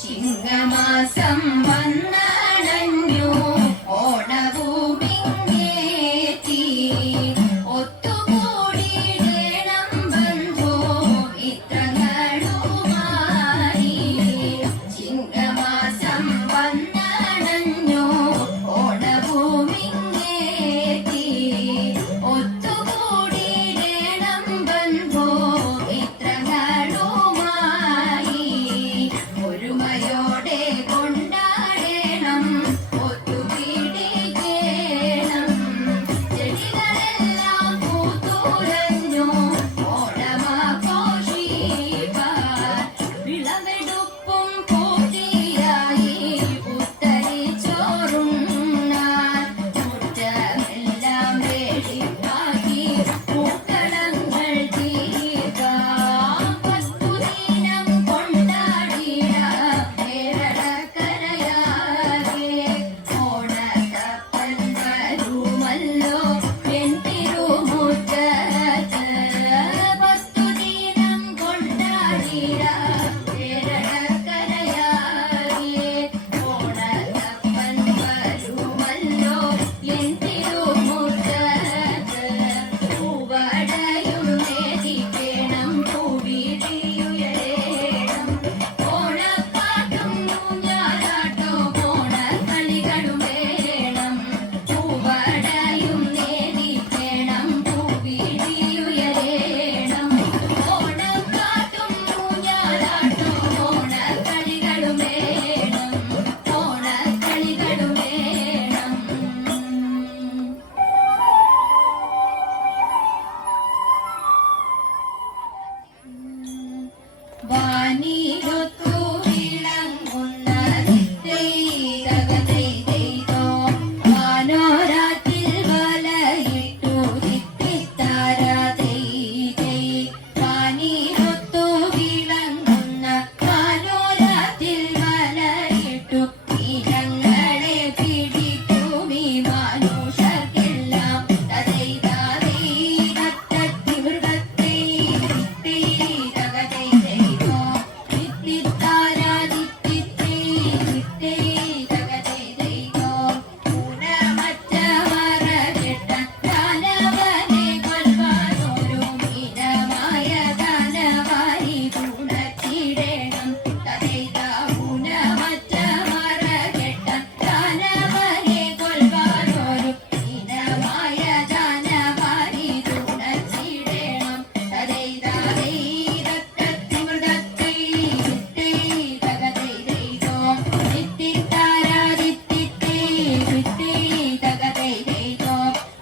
ചിങ്ങമാസം വന്നണഞ്ഞു ഓണഭൂമിങ്ങേറ്റി ഒത്തുകൂടിയിടേണം ബന്ധു മിത്രങ്ങളുമായി. ചിങ്ങമാസം വന്നണഞ്ഞു ഓണഭൂമിങ്ങേറ്റി ഒത്തുകൂടിയിടേണം ബന്ധു മിത്രങ്ങളുമായി. ഒരുമയോടെ കൊണ്ടാടേണം ഒത്തുപിടിക്കേണം. ചെടികളെല്ലാം പൂത്തുലഞ്ഞു ഓണമാഘോഷിപ്പാൻ. വിളവെടുപ്പും പൂർത്തിയായി പുത്തരിച്ചോറുണ്ണാൻ. മുറ്റമെല്ലാം വെടിപ്പാക്കി പൂക്കളങ്ങൾ തീർക്കാം. വസ്തുദിനം കൊണ്ടാടിയ കേരളക്കരയാകെ ഓണത്തപ്പൻ വരുമല്ലോ എൻ തിരുമുറ്റത്ത്. വസ്തുദിനം കൊണ്ടാടിയ കേരളക്കരയാകെ ഓണത്തപ്പൻ വരുമല്ലോ എൻ തിരുമുറ്റത്ത്. പൂവടയും നേദിക്കണം പൂവിരിയുയരേണം. ഓണപ്പാട്ടും ഊഞ്ഞാലാട്ടവും ഓണക്കളികളും വേണം. പൂവടയും നേദിക്കണം പൂവിരിയുയരേണം. ഓണപ്പാട്ടും ഊഞ്ഞാലാട്ടവും ഓണക്കളികളും വേണം. ഓണക്കളികളും വേണം. വാനിലൊത്തു വിളങ്ങുന്ന തിത്തൈതകതൈതൈതോ. വാനോരാത്തിൽ വലയിട്ടു തിത്തിത്താരാതൈതൈ. വാനിലൊത്തു വിളങ്ങുന്ന വാനോരാത്തിൽ വലയിട്ടു ഇനങ്ങളെ പിടിക്കുമീ മനുഷ്യർക്കെല്ലാം. തതൈതാതൈതത്തത്തി മൃഗത്തൈ തിത്തൈതകതൈതൈതോ. തിത്തിത്താരാതിത്തിത്തൈ തിത്തൈതകതൈതൈതോ. ഊനമറ്റ മറകെട്ട ദാനവനെ കൊല്വാനൊരു മീനമായ ദാനവാരി തുണച്ചിടേണം. തതൈതാ ഊനമറ്റ മറകെട്ട ദാനവനെ കൊല്വാനൊരു മീനമായ ദാനവാരി തുണച്ചിടേണം. തതൈതാതൈതത്തത്തി മൃഗത്തൈ തിത്തൈതകതൈതൈതോ. തിത്തിത്താരാതിത്തിത്തൈ തിത്തൈതകതൈതൈതോ.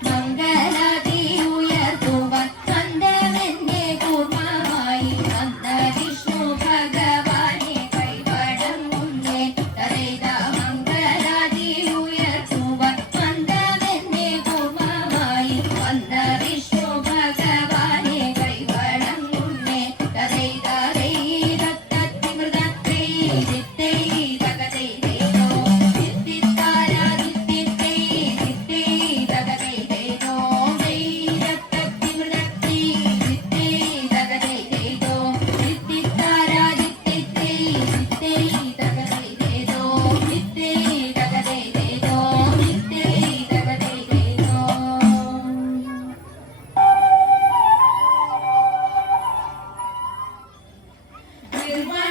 മംഗളാതി ഉയർത്തുവാൻ മന്ദമെന്നെ കൂർമ്മമായി വന്ന വിഷ്ണു ഭഗവാനെ കൈവണങ്ങുന്നേ. തതൈതാ മംഗളാതി ഉയർത്തുവാൻ മന്ദമെന്നെ കൂർമ്മമായി വന്ന വിഷ്ണു ഭഗവാനെ കൈവണങ്ങുന്നേ. തതൈതാതൈതത്തത്തി മൃഗത്തൈ തിത്തൈതകതൈതൈതോ. തിത്തിത്താരാതിത്തിത്തൈ തിത്തൈതകതൈതൈതോ. തൈതത്തത്തി മൃഗത്തൈ തിത്തൈതകതൈതൈതോ. തിത്തിത്താരാതിത്തിത്തൈ തിത്തൈതകതൈതൈതോ. തിത്തൈതകതൈതൈതോ. തിത്തൈതകതൈതൈതോ. നിർമ്മല